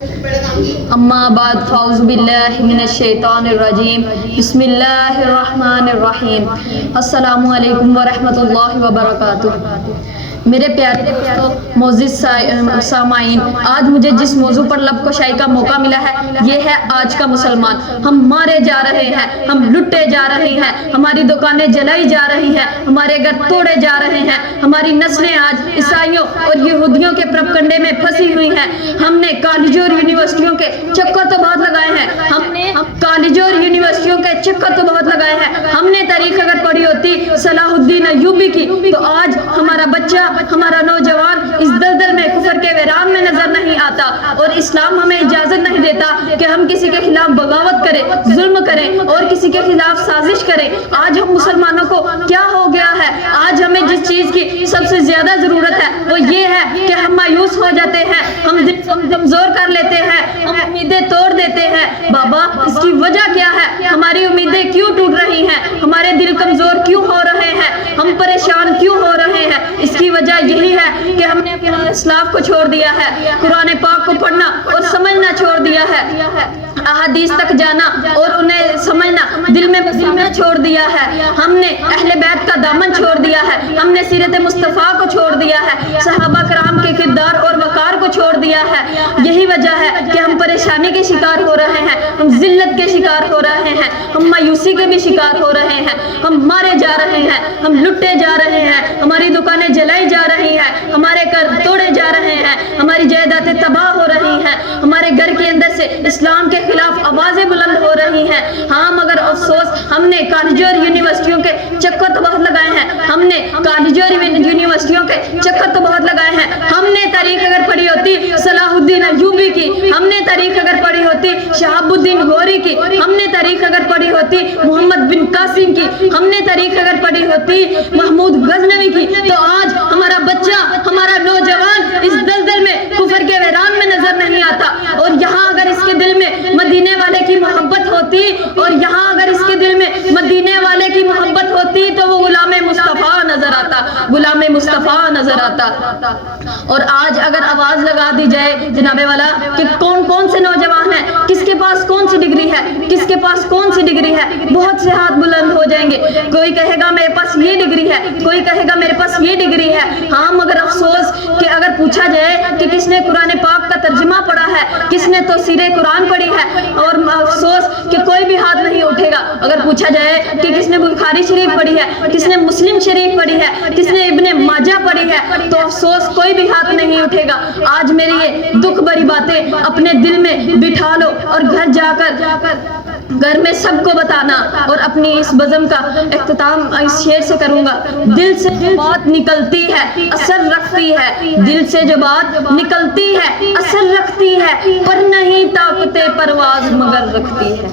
अम्मा बाद फ़ाउज़ु बिल्लाहि मिनश शैतानिर रजीम बिस्मिल्लाहिर रहमानिर रहीम अस्सलामु अलैकुम व रहमतुल्लाहि व बरकातुहू। मेरे प्यारे दोस्तों, मोअज़्ज़िज़ सामाईन, आज मुझे जिस मौजू पर लब कुशाई का मौका मिला है ये है आज का मुसलमान। हम मारे जा रहे हैं, हम लुटे जा रहे हैं, हमारी दुकानें जलाई जा रही हैं, हमारे घर तोड़े जा रहे हैं, हमारी नस्लें आज ईसाइयों और यहूदियों के प्रपकंडे में फंसी हुई हैं। हमने कॉलेजों और यूनिवर्सिटियों के चक्कर तो बहुत लगाए हैं, हमने कॉलेजों और यूनिवर्सिटियों के चक्कर तो बहुत लगाए हैं। हमने तारीख अगर पढ़ी होती सलाहुद्दीन अय्यूबी की तो आज हमारा बच्चा, हमारा नौजवान इस दलदल में कुफर के वैरान में नजर नहीं आता। और इस्लाम हमें इजाजत नहीं देता कि हम किसी के खिलाफ बगावत करें, जुल्म करें और किसी के खिलाफ साजिश करें। आज हम मुसलमानों को क्या हो गया है, आज हमें जिस चीज की सबसे ज्यादा जरूरत है वो ये है कि हम मायूस हो जाते हैं, हम दिल कमजोर कर लेते हैं, हम उम्मीदें तोड़ देते हैं। बाबा, इसकी वजह क्या है? हमारी उम्मीदें क्यों टूट रही हैं? हमारे दिल कमजोर क्यों हो रहे हैं? हम परेशान क्यों हो रहे हैं? इसकी वजह यही है कि हमने अपने इस्लाम को छोड़ दिया है, कुरान पाक को पढ़ना और समझना छोड़ दिया है, अहादीस तक जाना और उन्हें समझना दिल में बसाना छोड़ दिया है। हमने अहले बैत का दामन छोड़ दिया है, हमने सीरत मुस्तफ़ा को छोड़ दिया है, सहाबा कराम के किरदार और वकार को छोड़ दिया है। यही वजह है कि हम परेशानी के शिकार हो रहे हैं, हम जिल्लत के शिकार हो रहे हैं, हम मायूसी के भी शिकार हो रहे हैं, हम मारे जा रहे हैं, हम लुटे जा रहे हैं, हमारी दुकानें जलाई जा रही हैं, हमारे घर तोड़े जा रहे हैं, हमारी जायदादें तबाह हो रही हैं, हमारे घर के अंदर से इस्लाम के खिलाफ आवाजें बुलंद हो रही हैं। हाँ, मगर अफसोस हमने कॉलेजों और यूनिवर्सिटियों के चक्कर तो बहुत लगाए हैं, हमने कॉलेजों और यूनिवर्सिटियों के चक्कर तो बहुत लगाए हैं। हमने तारीख अगर पढ़ी होती सलाहुद्दीन अय्यूबी की, हमने तारीख अगर पढ़ी होती शहाबुद्दीन गौरी की, हमने तारीख अगर पढ़ी होती मोहम्मद बिन कासिम की, हमने तारीख अगर पढ़ी होती महमूद गजनवी की, तो आज हमारा बच्चा, हमारा नौजवान इस दलदल में कुफर के वैरान में नजर नहीं आता। और यहाँ अगर इसके दिल में मदीने वाले की मोहब्बत होती, और यहाँ अगर इसके दिल में मदीने वाले की मोहब्बत होती तो वो गुलामे मुस्तफा नजर आता, गुलामे मुस्तफा नजर आता। और आज अगर आवाज लगा दी जाए जनाबे वाला कि कौन कौन से नौजवान है, किसके पास कौन सी डिग्री है, किसके पास कौन सी डिग्री है, बहुत से हाथ बुलंद हो जाएंगे। कोई कहेगा मेरे पास ये डिग्री है, कोई कहेगा मेरे पास ये डिग्री है। हाँ, मगर अफसोस कि अगर पूछा जाए कि किसने कुरान पाक का तर्जुमा पढ़ा है, किसने तो सीरे कुरान पढ़ी है, और अफसोस कि कोई भी हाथ नहीं उठेगा। अगर पूछा जाए कि किसने बुखारी शरीफ पढ़ी है, किसने मुस्लिम शरीफ पढ़ी है, किसने इब्ने माजा पढ़ी है, तो अफसोस कोई भी हाथ नहीं उठेगा। आज मेरी ये दुख भरी बातें अपने दिल में बिठा लो और घर जाकर घर में सबको बताना। और अपनी इस बज़म का इख्तिताम इस शेर से करूंगा। दिल से जो बात निकलती है असर रखती है, दिल से जो बात निकलती है असर रखती है, पर नहीं ताकते परवाज मगर रखती है।